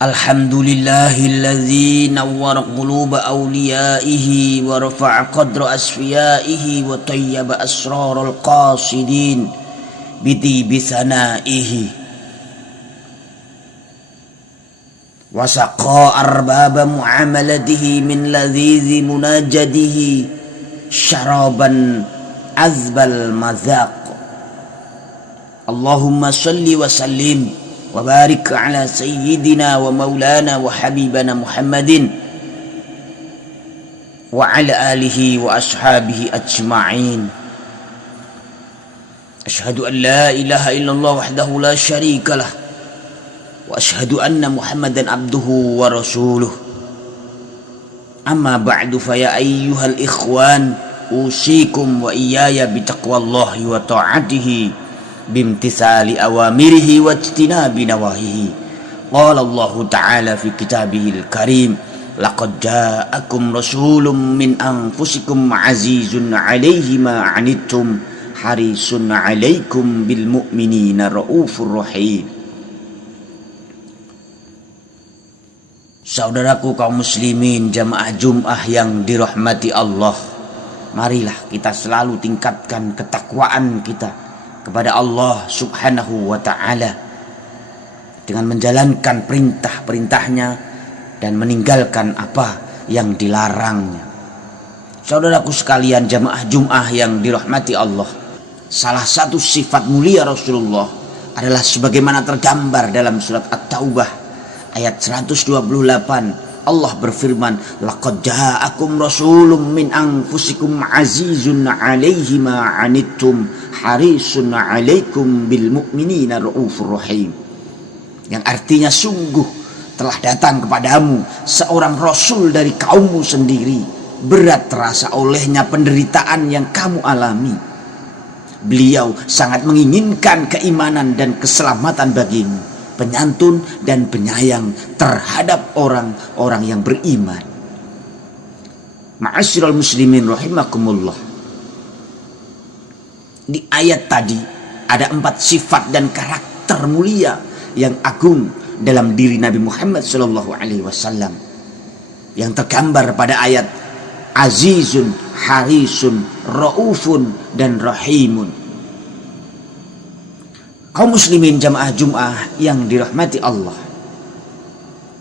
Alhamdulillahilladzi nawwara quluba awliyaihi wa rafa'a qadra asfiyaihi wa tayyaba asraral qasidin bitibi sanaihi wa saqa arbaba muamalatihi min ladhizi munajatihi syaraban azbal mazaq. Allahumma salli wa sallim wa barik ala sayyidina wa maulana wa habibana Muhammadin wa ala alihi wa ashabihi ajma'in. Ashhadu an la ilaha illallah wahdahu la syarika lah wa ashhadu anna Muhammadan abduhu wa rasuluh. Amma ba'du, fa ya ayyuhal ikhwan, usikum wa iyaya bitaqwallahi wa ta'atihi bimtisali awamirihi wa ijtinabi nawahihi. Qala Allah ta'ala fi kitabihil karim, laqad ja'akum rasulun min anfusikum azizun 'alaihi ma 'anittum harisun 'alaikum bil mu'minina raufur rahim. Saudaraku kaum muslimin jamaah Jum'ah yang dirahmati Allah, marilah kita selalu tingkatkan ketakwaan kita kepada Allah subhanahu wa ta'ala dengan menjalankan perintah-perintahnya dan meninggalkan apa yang dilarangnya. Saudaraku sekalian jamaah Jum'ah yang dirahmati Allah, salah satu sifat mulia Rasulullah adalah sebagaimana tergambar dalam surat At-Taubah ayat 128. Allah berfirman, laqad ja'akum rasulun min anfusikum azizun 'alaihi ma 'anittum harisun 'alaikum bil mu'minina raufur rahim. Yang artinya sungguh telah datang kepadamu seorang rasul dari kaummu sendiri, berat terasa olehnya penderitaan yang kamu alami. Beliau sangat menginginkan keimanan dan keselamatan bagimu, penyantun dan penyayang terhadap orang-orang yang beriman. Ma'asyiral muslimin rahimakumullah, di ayat tadi ada 4 sifat dan karakter mulia yang agung dalam diri Nabi Muhammad SAW yang tergambar pada ayat azizun, harisun, raufun dan rahimun. Kaum muslimin jamaah Jum'ah yang dirahmati Allah,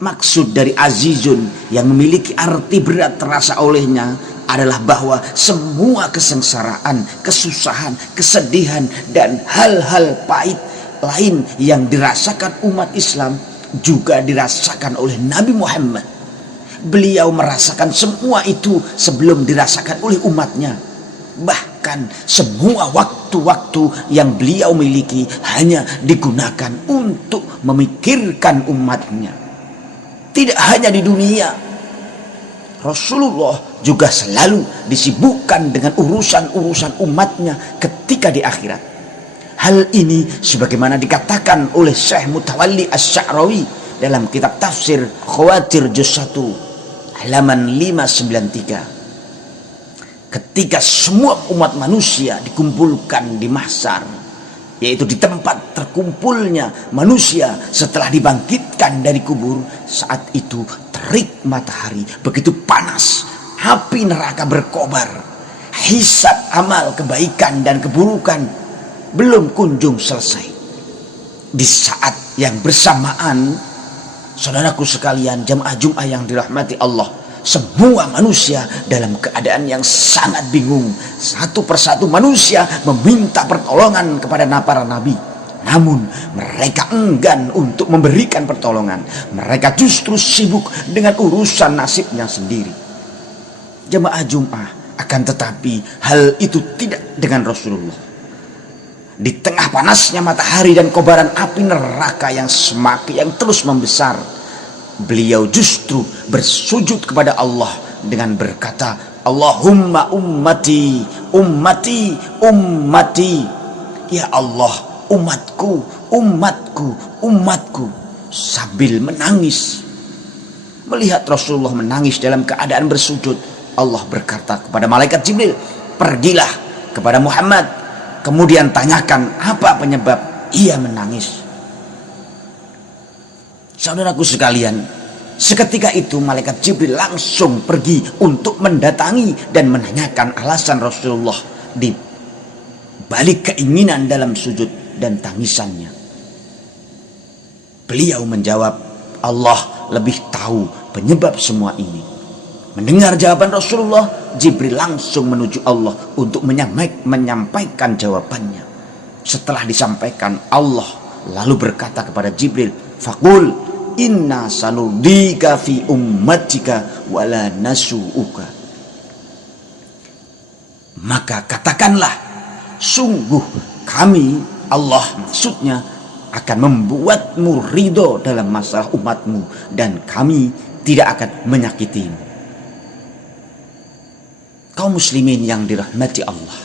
maksud dari azizun yang memiliki arti berat terasa olehnya adalah bahwa semua kesengsaraan, kesusahan, kesedihan dan hal-hal pahit lain yang dirasakan umat Islam juga dirasakan oleh Nabi Muhammad. Beliau merasakan semua itu sebelum dirasakan oleh umatnya. Bahkan semua waktu-waktu yang beliau miliki hanya digunakan untuk memikirkan umatnya. Tidak hanya di dunia, Rasulullah juga selalu disibukkan dengan urusan-urusan umatnya ketika di akhirat. Hal ini sebagaimana dikatakan oleh Syekh Mutawalli Asy-Sya'rawi dalam kitab tafsir Khawatir Juz 1 halaman 593. Ketika semua umat manusia dikumpulkan di mahsyar, yaitu di tempat terkumpulnya manusia setelah dibangkitkan dari kubur, saat itu terik matahari begitu panas, api neraka berkobar, hisab amal kebaikan dan keburukan belum kunjung selesai. Di saat yang bersamaan, saudaraku sekalian jamaah Jum'ah yang dirahmati Allah, semua manusia dalam keadaan yang sangat bingung. Satu persatu manusia meminta pertolongan kepada para nabi, namun mereka enggan untuk memberikan pertolongan. Mereka justru sibuk dengan urusan nasibnya sendiri. Jemaah Jum'ah, akan tetapi hal itu tidak dengan Rasulullah. Di tengah panasnya matahari dan kobaran api neraka yang terus membesar, beliau justru bersujud kepada Allah dengan berkata, Allahumma ummati, ummati, ummati. Ya Allah, umatku, umatku, umatku. Sambil menangis. Melihat Rasulullah menangis dalam keadaan bersujud, Allah berkata kepada malaikat Jibril, pergilah kepada Muhammad, kemudian tanyakan apa penyebab ia menangis. Saudaraku sekalian, seketika itu malaikat Jibril langsung pergi untuk mendatangi dan menanyakan alasan Rasulullah di balik keinginan dalam sujud dan tangisannya. Beliau menjawab, Allah lebih tahu penyebab semua ini. Mendengar jawaban Rasulullah, Jibril langsung menuju Allah untuk menyampaikan jawabannya. Setelah disampaikan, Allah lalu berkata kepada Jibril, "Faqul inna sanurdika fi ummatika wala nasu'uka." Maka katakanlah, sungguh kami, Allah maksudnya, akan membuatmu ridho dalam masalah umatmu dan kami tidak akan menyakitimu. Kaum muslimin yang dirahmati Allah,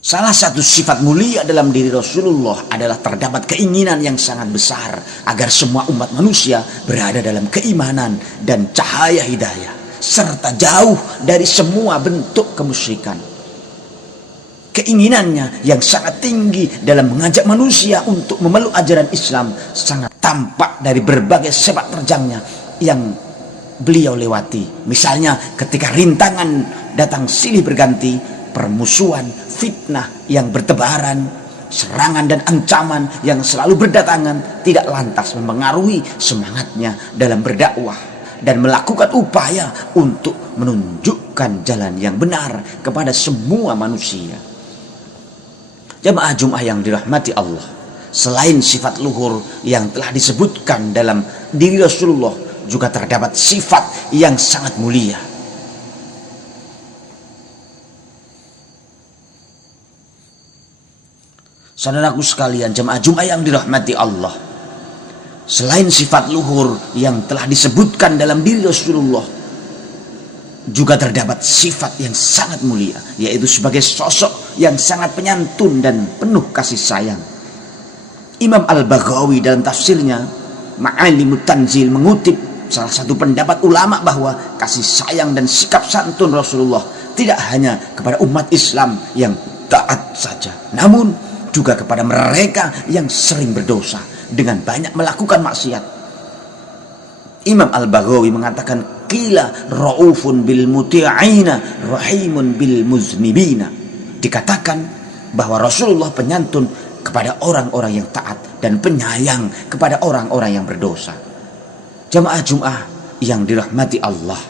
salah satu sifat mulia dalam diri Rasulullah adalah terdapat keinginan yang sangat besar agar semua umat manusia berada dalam keimanan dan cahaya hidayah, serta jauh dari semua bentuk kemusyrikan. Keinginannya yang sangat tinggi dalam mengajak manusia untuk memeluk ajaran Islam sangat tampak dari berbagai sepak terjangnya yang beliau lewati. Misalnya ketika rintangan datang silih berganti, permusuhan, fitnah yang bertebaran, serangan dan ancaman yang selalu berdatangan tidak lantas mempengaruhi semangatnya dalam berdakwah dan melakukan upaya untuk menunjukkan jalan yang benar kepada semua manusia. Jamaah Jumat yang dirahmati Allah, selain sifat luhur yang telah disebutkan dalam diri Rasulullah, juga terdapat sifat yang sangat mulia. Saudaraku sekalian, jamaah Jumat yang dirahmati Allah, selain sifat luhur yang telah disebutkan dalam diri Rasulullah, juga terdapat sifat yang sangat mulia, yaitu sebagai sosok yang sangat penyantun dan penuh kasih sayang. Imam Al-Baghawi dalam tafsirnya Ma'alimut Tanzil mengutip salah satu pendapat ulama bahwa kasih sayang dan sikap santun Rasulullah tidak hanya kepada umat Islam yang taat saja, namun juga kepada mereka yang sering berdosa dengan banyak melakukan maksiat. Imam Al-Baghawi mengatakan, qila ra'ufun bil muti'ina rahimun bil muznibina. Dikatakan bahwa Rasulullah penyantun kepada orang-orang yang taat dan penyayang kepada orang-orang yang berdosa. Jamaah Jumat yang dirahmati Allah,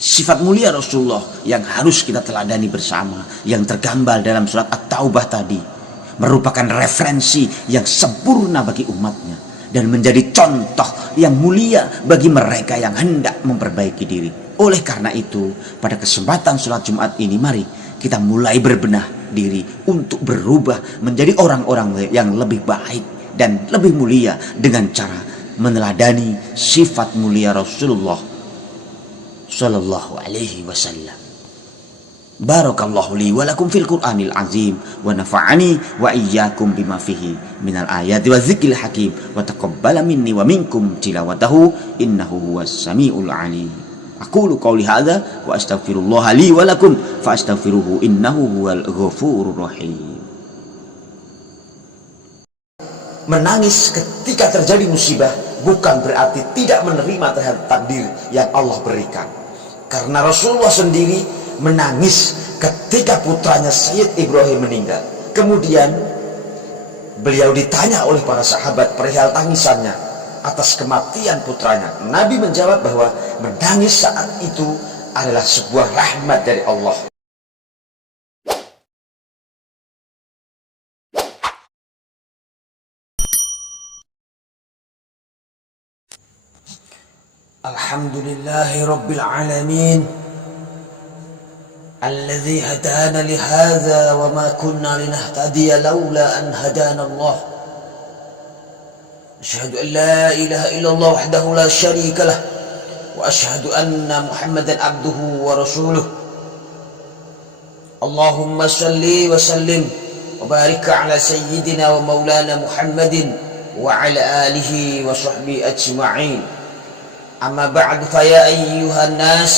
sifat mulia Rasulullah yang harus kita teladani bersama, yang tergambar dalam surat At-Taubah tadi, merupakan referensi yang sempurna bagi umatnya dan menjadi contoh yang mulia bagi mereka yang hendak memperbaiki diri. Oleh karena itu, pada kesempatan sholat Jumat ini, mari kita mulai berbenah diri untuk berubah menjadi orang-orang yang lebih baik dan lebih mulia dengan cara meneladani sifat mulia Rasulullah Sallallahu Alaihi Wasallam. Barakallahu li wa lakum fil Qur'anil azim wa nafa'ani wa iyyakum bima fihi minal ayati wa dzikril hakim wa taqabbala minni wa minkum tilawatahu innahu huwas samiul alim. Aqulu qawli hadza wa astaghfirullah li wa lakum fa astaghfiruhu innahu huwal ghafurur rahim. Menangis ketika terjadi musibah bukan berarti tidak menerima terhadap takdir yang Allah berikan. Karena Rasulullah sendiri menangis ketika putranya Sayyid Ibrahim meninggal. Kemudian beliau ditanya oleh para sahabat perihal tangisannya atas kematian putranya. Nabi menjawab bahwa menangis saat itu adalah sebuah rahmat dari Allah. Alhamdulillahi Rabbil Alamin الذي هدانا لهذا وما كنا لنهتدي لولا أن هدانا الله أشهد أن لا إله إلا الله وحده لا شريك له وأشهد أن محمدا عبده ورسوله اللهم صل وسلم وبارك على سيدنا ومولانا محمد وعلى آله وصحبه أجمعين أما بعد فيا أيها الناس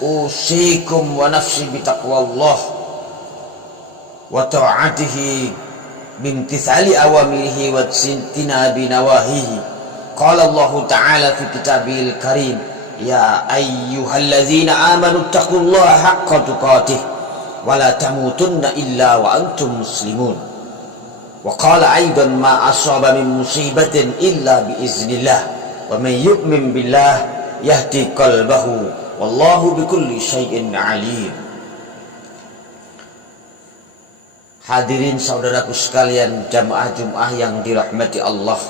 أوصيكم ونفسي بتقوى الله wa ta'atihi bimtithali awamirihi wa tinabi nawahihi. Qala Allah Ta'ala fi kitabil karim, ya ayyuhalladzina amanu taqullaha haqqa tuqatih wa la tamutunna illa wa antum muslimun. Wa qala aidan ma asaba min musibatin illa biiznillah wa man yu'min billah yahdi qalbahu wallahu bikulli syai'in alim. Hadirin saudaraku sekalian, jamaah Jumat yang dirahmati Allah,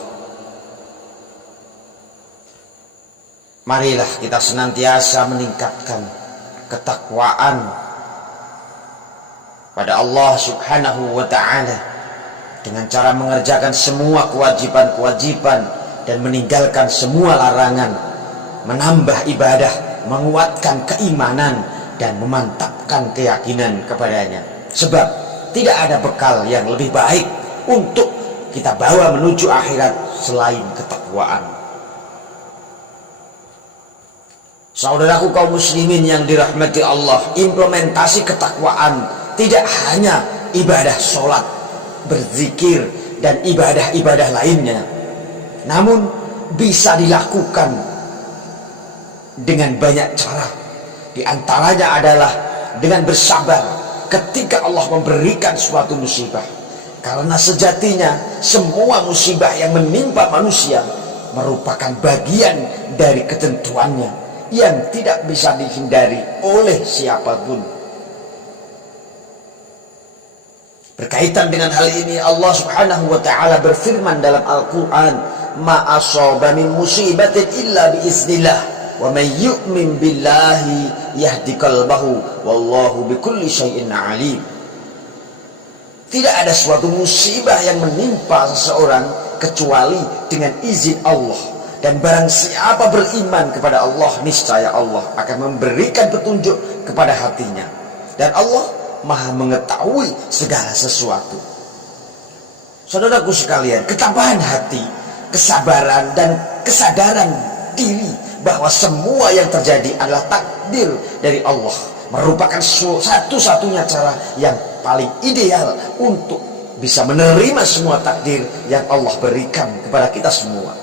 marilah kita senantiasa meningkatkan ketakwaan pada Allah Subhanahu wa Ta'ala dengan cara mengerjakan semua kewajiban-kewajiban dan meninggalkan semua larangan, menambah ibadah, menguatkan keimanan dan memantapkan keyakinan kepadanya. Sebab tidak ada bekal yang lebih baik untuk kita bawa menuju akhirat selain ketakwaan. Saudaraku kaum muslimin yang dirahmati Allah, implementasi ketakwaan tidak hanya ibadah sholat, berzikir, dan ibadah-ibadah lainnya, namun bisa dilakukan dengan banyak cara. Di antaranya adalah dengan bersabar ketika Allah memberikan suatu musibah, karena sejatinya semua musibah yang menimpa manusia merupakan bagian dari ketentuannya yang tidak bisa dihindari oleh siapapun. Berkaitan dengan hal ini, Allah Subhanahu wa Ta'ala berfirman dalam Al-Quran, ma asaba min musibatin illa biiznillah wa man yu'min billahi yahdi qalbahu wallahu bikulli syai'in alim. Tidak ada suatu musibah yang menimpa seseorang kecuali dengan izin Allah, dan barang siapa beriman kepada Allah, niscaya Allah akan memberikan petunjuk kepada hatinya, dan Allah Maha mengetahui segala sesuatu. Saudaraku sekalian, ketabahan hati, kesabaran dan kesadaran diri bahwa semua yang terjadi adalah takdir dari Allah merupakan satu-satunya cara yang paling ideal untuk bisa menerima semua takdir yang Allah berikan kepada kita semua.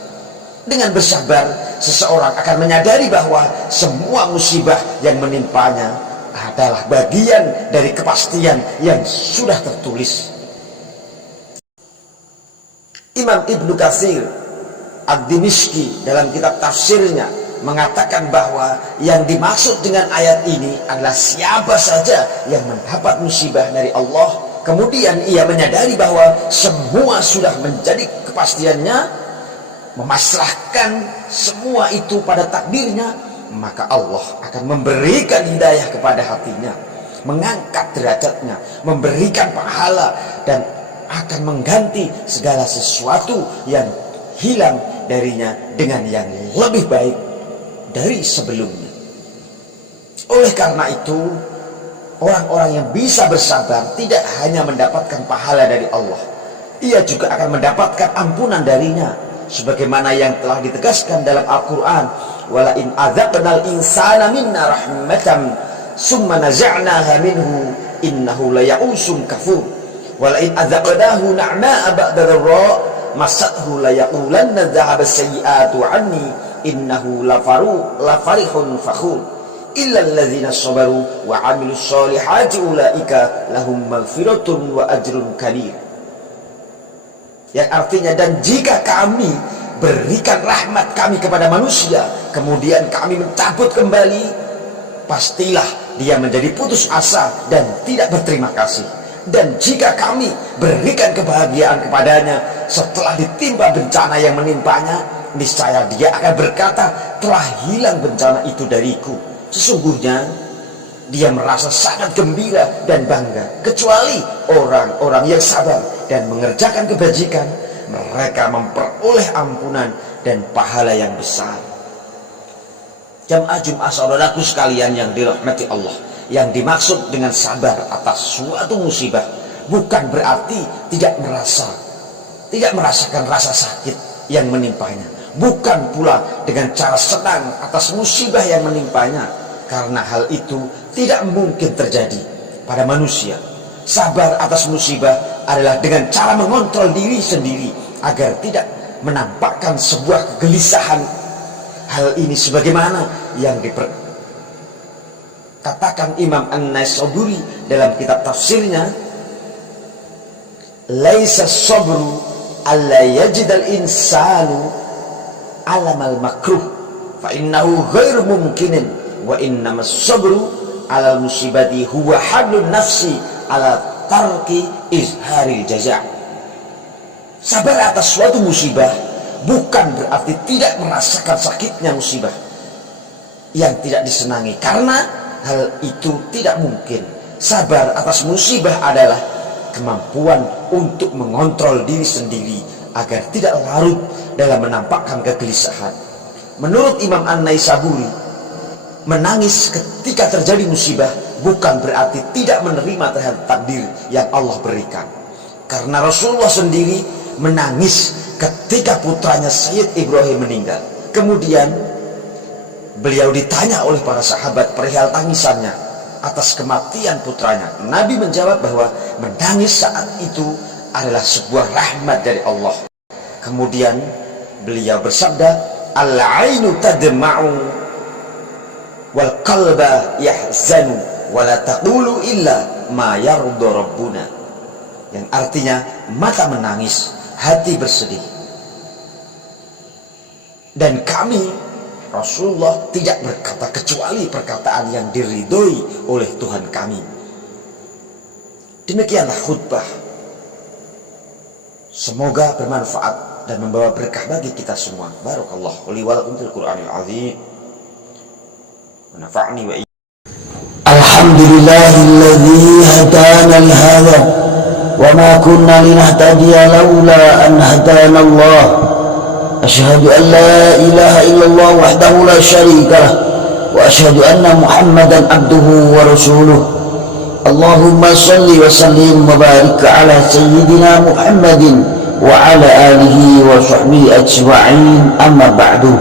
Dengan bersabar, seseorang akan menyadari bahwa semua musibah yang menimpanya adalah bagian dari kepastian yang sudah tertulis. Imam Ibnu Katsir Ad-Dimishqi dalam kitab tafsirnya mengatakan bahwa yang dimaksud dengan ayat ini adalah siapa saja yang mendapat musibah dari Allah, kemudian ia menyadari bahwa semua sudah menjadi kepastiannya, memasrahkan semua itu pada takdirnya, maka Allah akan memberikan hidayah kepada hatinya, mengangkat derajatnya, memberikan pahala, dan akan mengganti segala sesuatu yang hilang darinya dengan yang lebih baik dari sebelumnya. Oleh karena itu, orang-orang yang bisa bersabar tidak hanya mendapatkan pahala dari Allah, ia juga akan mendapatkan ampunan darinya, sebagaimana yang telah ditegaskan dalam Al-Quran, wala in adzaqnal insana minna rahmatan summa naza'naha minhu innahu laya'usum kafur wala in adzaqnahu na'ma'a ba'da dharra masathu layaqulanna dhahaba sayyi'atu anni innahu lafarihun fakhur illa alladzina sabaru wa 'amilus solihati ulaika lahum maghfiratun wa ajrun kabir. Yang artinya, dan jika kami berikan rahmat kami kepada manusia, kemudian kami mencabut kembali, pastilah dia menjadi putus asa dan tidak berterima kasih. Dan jika kami berikan kebahagiaan kepadanya setelah ditimpa bencana yang menimpanya, niscaya dia akan berkata, telah hilang bencana itu dariku. Sesungguhnya dia merasa sangat gembira dan bangga. Kecuali orang-orang yang sabar dan mengerjakan kebajikan, mereka memperoleh ampunan dan pahala yang besar. Jamaah Jumat saudaraku sekalian yang dirahmati Allah, yang dimaksud dengan sabar atas suatu musibah bukan berarti tidak merasakan rasa sakit yang menimpanya, bukan pula dengan cara senang atas musibah yang menimpanya, karena hal itu tidak mungkin terjadi pada manusia. Sabar atas musibah adalah dengan cara mengontrol diri sendiri agar tidak menampakkan sebuah kegelisahan. Hal ini sebagaimana yang katakan Imam An-Naisaburi dalam kitab tafsirnya, laisa sabru alla yajidal insanu alamal makruh fa innahu ghairu mumkinin wa innamas sabru alal musibati huwa hablun nafsi ala tarki izharil jaza'. Sabar atas suatu musibah bukan berarti tidak merasakan sakitnya musibah yang tidak disenangi, karena hal itu tidak mungkin. Sabar atas musibah adalah kemampuan untuk mengontrol diri sendiri agar tidak larut dalam menampakkan kegelisahan. Menurut Imam An-Naisaburi, menangis ketika terjadi musibah bukan berarti tidak menerima terhadap takdir yang Allah berikan. Karena Rasulullah sendiri menangis ketika putranya Sayyid Ibrahim meninggal. Kemudian beliau ditanya oleh para sahabat perihal tangisannya atas kematian putranya. Nabi menjawab bahwa menangis saat itu adalah sebuah rahmat dari Allah. Kemudian beliau bersabda, al-ainu tadma'u wal qalba yahzanu wala taqulu illa ma yarda rabbuna, yang artinya mata menangis, hati bersedih, dan kami Rasulullah tidak berkata kecuali perkataan yang diridhoi oleh Tuhan kami. Demikianlah khutbah, semoga bermanfaat dan membawa berkah bagi kita semua. Barakallahu li wa lakum fil Qur'anil azim wa nafa'ni wa Alhamdulillahilladzi hadana li hadza wa ma kunna linahtadiya laula an hadana Allah. Asyhadu an la ilaha illallah wahdahu la syarika lah wa asyhadu anna Muhammadan abduhu wa rasuluh. Allahumma salli wa sallim wa barik ala sayyidina Muhammadin wa ala alihi wa sahbihi ajma'in. Amma ba'du.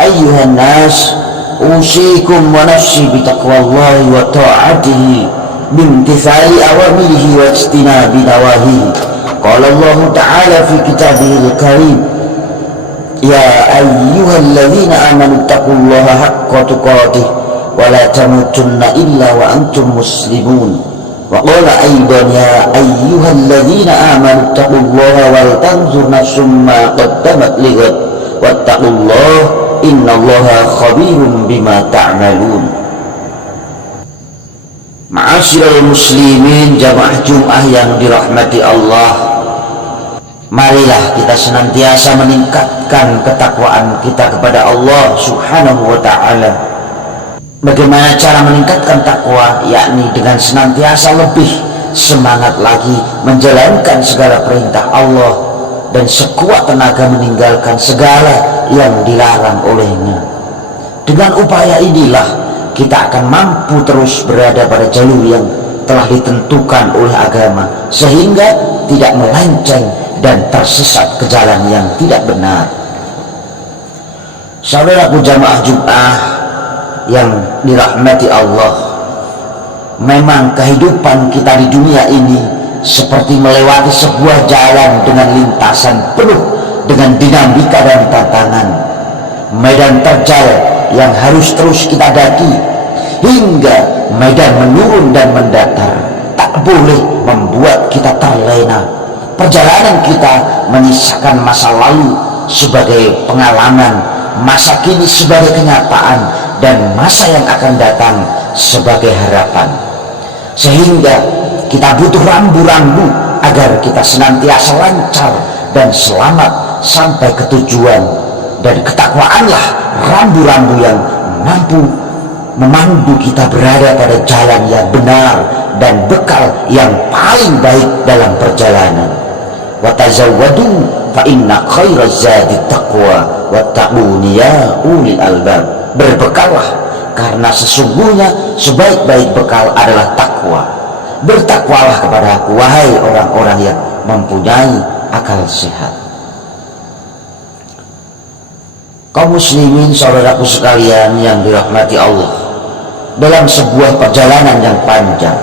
Ayyuhan nas, usikum wa nafsi bitaqwallahi wa ta'atihi bimtithali awamirihi wa ijtinabi nawahihi. Qala Allah ta'ala fi kitabihil karim, ya ayyuhalladzina amanu taqullaha haqqa tuqatih wa la tamutunna illa wa antum muslimun. Wa qala aidan ya ayyuhalladzina amanu taqullaha wal tanzur nafsum ma qaddamat lighad wattaqullaha innallaha khabirun bima ta'malun. Ma'asyiral muslimin, jamaah Jumat yang dirahmati Allah, marilah kita senantiasa meningkatkan ketakwaan kita kepada Allah Subhanahu wa ta'ala. Bagaimana cara meningkatkan takwa? Yakni dengan senantiasa lebih semangat lagi menjalankan segala perintah Allah dan sekuat tenaga meninggalkan segala yang dilarang olehnya. Dengan upaya inilah kita akan mampu terus berada pada jalur yang telah ditentukan oleh agama, sehingga tidak melenceng dan tersesat ke jalan yang tidak benar. Saudaraku jamaah Jumat yang dirahmati Allah, memang kehidupan kita di dunia ini seperti melewati sebuah jalan dengan lintasan penuh dengan dinamika dan tantangan, medan terjal yang harus terus kita daki hingga medan menurun dan mendatar. Tak boleh membuat kita terlena. Perjalanan kita menyisakan masa lalu sebagai pengalaman, masa kini sebagai kenyataan, dan masa yang akan datang sebagai harapan. Sehingga kita butuh rambu-rambu agar kita senantiasa lancar dan selamat sampai ke tujuan. Dan ketakwaanlah rambu-rambu yang mampu memandu kita berada pada jalan yang benar dan bekal yang paling baik dalam perjalanan. Wa tazawwadu fa inna khairaz zadi taqwa wattaquni ya ulil albab. Berbekallah, karena sesungguhnya sebaik-baik bekal adalah takwa. Bertakwalah kepada aku, wahai orang-orang yang mempunyai akal sehat. Kaum muslimin, saudaraku sekalian yang dirahmati Allah, dalam sebuah perjalanan yang panjang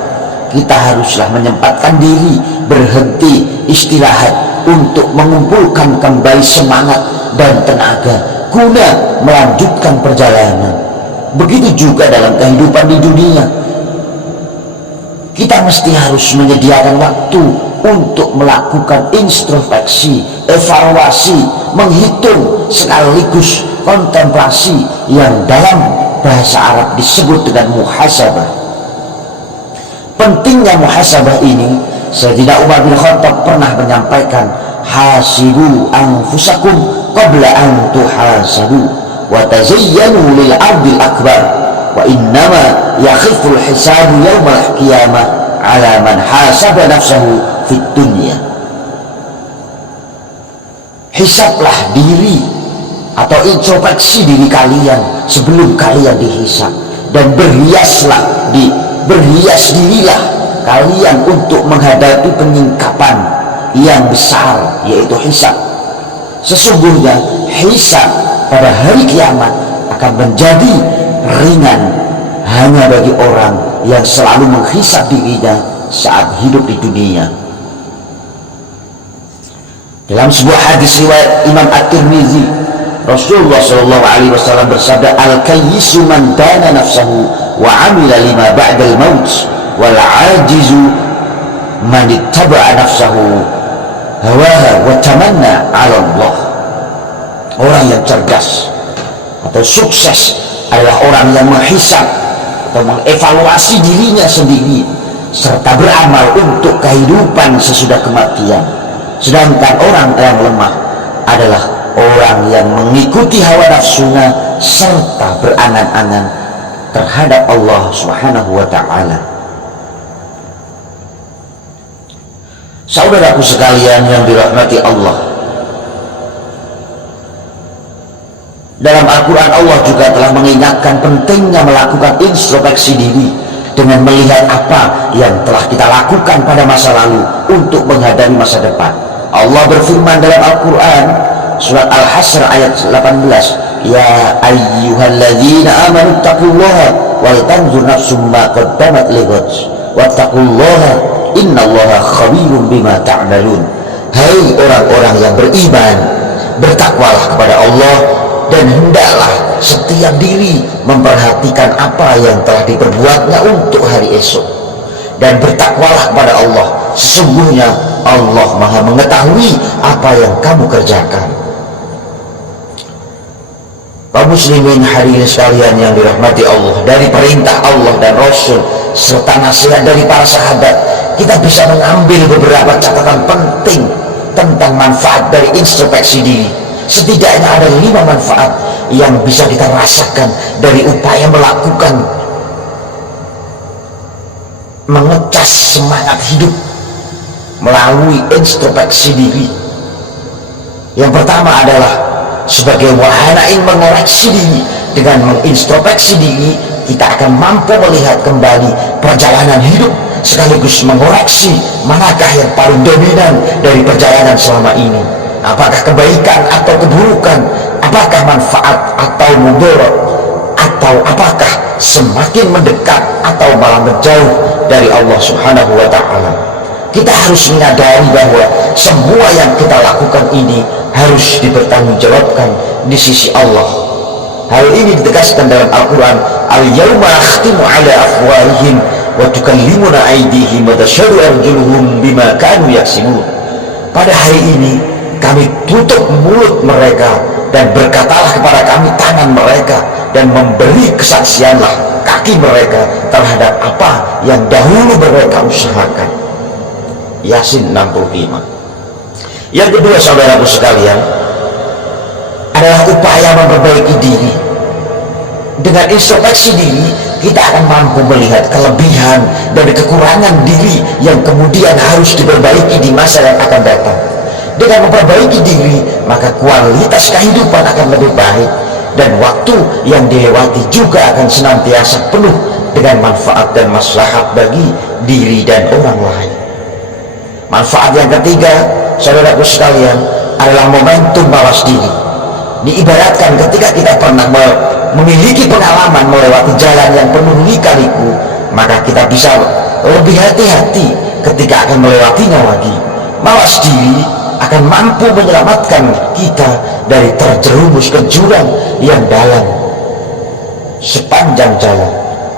kita haruslah menyempatkan diri, berhenti, istirahat untuk mengumpulkan kembali semangat dan tenaga guna melanjutkan perjalanan. Begitu juga dalam kehidupan di dunia, kita mesti harus menyediakan waktu untuk melakukan introspeksi, evaluasi, menghitung sekaligus kontemplasi yang dalam bahasa Arab disebut dengan muhasabah. Pentingnya muhasabah ini, Sayyidina Umar bin Khattab pernah menyampaikan, hasibu anfusakum qabla an tuhasabu wa tazayyanu lil ardil akbar wa innama yakhiful hisabu yawmal qiyamah ala man hasaba nafsahu fid dunya. Hisablah diri atau introspeksi diri kalian sebelum kalian dihisab, dan berhias dirilah kalian untuk menghadapi penyingkapan yang besar, yaitu hisab. Sesungguhnya hisab pada hari kiamat akan menjadi ringan hanya bagi orang yang selalu menghisab dirinya saat hidup di dunia. Dalam sebuah hadis riwayat Imam At-Tirmidzi, Rasulullah SAW bersabda, al-kayyisu man dana nafsahu wa amila lima ba'dal maut wal ajizu man ittaba'a nafsahu hawaha wa tamanna 'ala Allah. Orang yang cerdas atau sukses adalah orang yang menghisab atau mengevaluasi dirinya sendiri serta beramal untuk kehidupan sesudah kematian. Sedangkan orang yang lemah adalah orang yang mengikuti hawa nafsunya serta berangan-angan terhadap Allah Subhanahu wa ta'ala. Saudaraku sekalian yang dirahmati Allah, dalam Al-Quran Allah juga telah mengingatkan pentingnya melakukan introspeksi diri dengan melihat apa yang telah kita lakukan pada masa lalu untuk menghadapi masa depan. Allah berfirman dalam Al-Quran surat Al-Hasr ayat 18, ya ayyuhalladzina amanu taqullaha wal tanzur nafsum ma qaddamat lighad wattaqullaha innallaha khabirum bima ta'malun. Hai orang-orang yang beriman, bertakwalah kepada Allah dan hendaklah setiap diri memperhatikan apa yang telah diperbuatnya untuk hari esok, dan bertakwalah kepada Allah, sesungguhnya Allah Maha mengetahui apa yang kamu kerjakan. Kaum muslimin hadirin sekalian yang dirahmati Allah, dari perintah Allah dan Rasul serta nasihat dari para sahabat, kita bisa mengambil beberapa catatan penting tentang manfaat dari introspeksi diri. Setidaknya ada 5 manfaat yang bisa kita rasakan dari upaya melakukan mengecas semangat hidup melalui introspeksi diri. Yang pertama adalah sebagai wahana yang mengoreksi diri. Dengan mengintrospeksi diri, kita akan mampu melihat kembali perjalanan hidup sekaligus mengoreksi manakah yang paling dominan dari perjalanan selama ini. Apakah kebaikan atau keburukan, apakah manfaat atau mudarat, atau apakah semakin mendekat atau malah menjauh dari Allah Subhanahu wa ta'ala. Kita harus menyadari bahwa semua yang kita lakukan ini harus dipertanggungjawabkan di sisi Allah. Hal ini ditegaskan dalam Al-Quran, al-yawma akhtimu ala afwahihim wa tukallimuna aydihim wa tashhadu arjuluhum bima kanu yaksibun. Pada hari ini kami tutup mulut mereka dan berkatalah kepada kami tangan mereka, dan memberi kesaksianlah kaki mereka terhadap apa yang dahulu mereka usahakan. Yasin 65. Yang kedua, saudaraku sekalian, adalah upaya memperbaiki diri. Dengan introspeksi diri, kita akan mampu melihat kelebihan dan kekurangan diri yang kemudian harus diperbaiki di masa yang akan datang. Dengan memperbaiki diri, maka kualitas kehidupan akan lebih baik, dan waktu yang dilewati juga akan senantiasa penuh dengan manfaat dan maslahat bagi diri dan orang lain. Manfaat yang ketiga, saudaraku sekalian, adalah momentum mawas diri. Diibaratkan ketika kita pernah memiliki pengalaman melewati jalan yang penuh lika-liku, maka kita bisa lebih hati-hati ketika akan melewatinya lagi. Mawas diri akan mampu menyelamatkan kita dari terjerumus ke jurang yang dalam sepanjang jalan.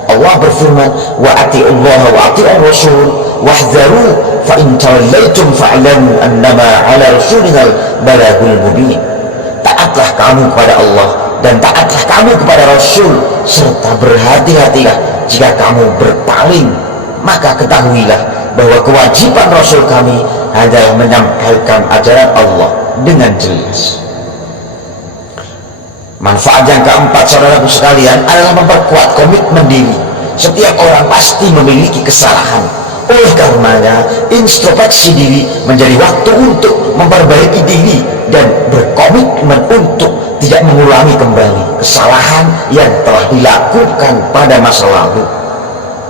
Allah berfirman, wa ati'ullaha wa ati'ur rasul wahdharu fa in tawallaitum fa'lamu annama 'ala rasulina balagul mubin. Taatlah kamu kepada Allah dan taatlah kamu kepada Rasul, serta berhati-hatilah jika kamu berpaling, maka ketahuilah bahwa kewajiban Rasul kami adalah menyampaikan ajaran Allah dengan jelas. Manfaat yang keempat, saudaraku sekalian, adalah memperkuat komitmen diri. Setiap orang pasti memiliki kesalahan. Oleh karenanya, introspeksi diri menjadi waktu untuk memperbaiki diri dan berkomitmen untuk tidak mengulangi kembali kesalahan yang telah dilakukan pada masa lalu.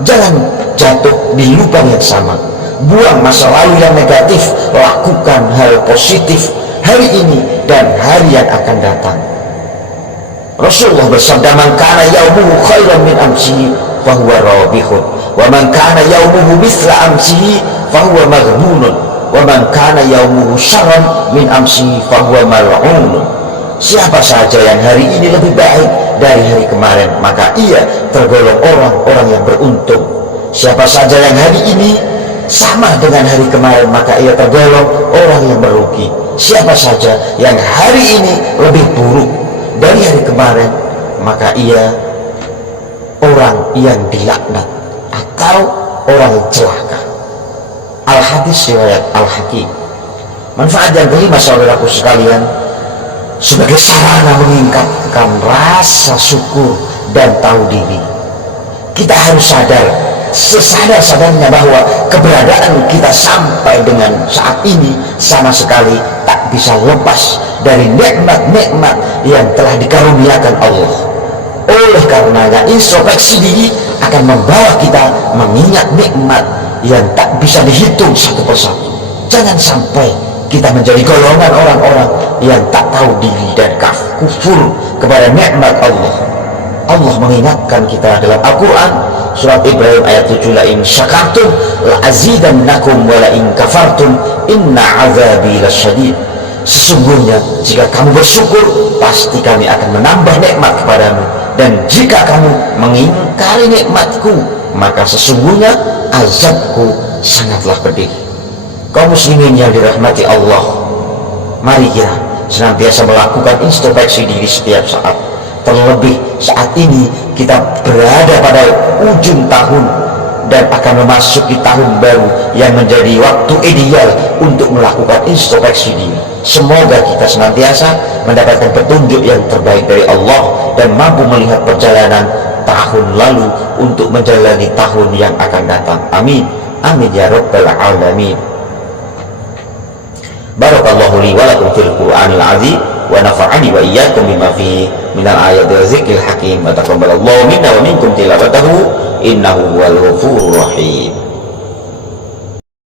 Jangan jatuh di lubang yang sama. Buang masa lalu yang negatif, lakukan hal positif hari ini dan hari yang akan datang. Rasulullah bersabda, man kana yaumuhu khairan min amsihi fahuwa rabihun, wa man kana yaumuhu mithla amsihi fahuwa maghbunun, wa man kana yaumuhu syarran min amsihi fahuwa mal'unun. Siapa saja yang hari ini lebih baik dari hari kemarin, maka ia tergolong orang-orang yang beruntung. Siapa saja yang hari ini sama dengan hari kemarin, maka ia tergolong orang yang merugi. Siapa saja yang hari ini lebih buruk dari hari kemarin, maka ia orang yang dilaknat atau orang yang celaka. Al-Hadis riwayat Al-Hakim. Manfaat yang kelima, saudaraku sekalian, sebagai sarana meningkatkan rasa syukur dan tahu diri, kita harus sadar sesadar-sadarnya bahwa keberadaan kita sampai dengan saat ini sama sekali tak bisa lepas dari nikmat-nikmat yang telah dikaruniakan Allah. Oleh karenanya, introspeksi diri akan membawa kita mengingat nikmat yang tak bisa dihitung satu persatu. Jangan sampai kita menjadi golongan orang-orang yang tak tahu diri dan kufur kepada nikmat Allah. Allah mengingatkan kita dalam Al-Quran, surat Ibrahim ayat 7, la in syakartum la azidannakum wa la in kafartum inna azabi lasyadid. Sesungguhnya jika kamu bersyukur, pasti kami akan menambah nikmat kepadamu, dan jika kamu mengingkari nikmatku, maka sesungguhnya azabku sangatlah pedih. Kaum muslimin yang dirahmati Allah, mari kita senantiasa melakukan introspeksi diri setiap saat. Terlebih saat ini kita berada pada ujung tahun dan akan memasuki tahun baru yang menjadi waktu ideal untuk melakukan introspeksi diri. Semoga kita senantiasa mendapatkan petunjuk yang terbaik dari Allah dan mampu melihat perjalanan tahun lalu untuk menjalani tahun yang akan datang. Amin. Amin ya rabbal alamin. Barakallahu li wa lakum fil Qur'anil azim wa nafa'ani wa iyyakum bima fihi minal ayati wa zikril hakim. Wa taqabbalallahu minna wa minkum tilawatahu innahu huwal ghafurur rahim.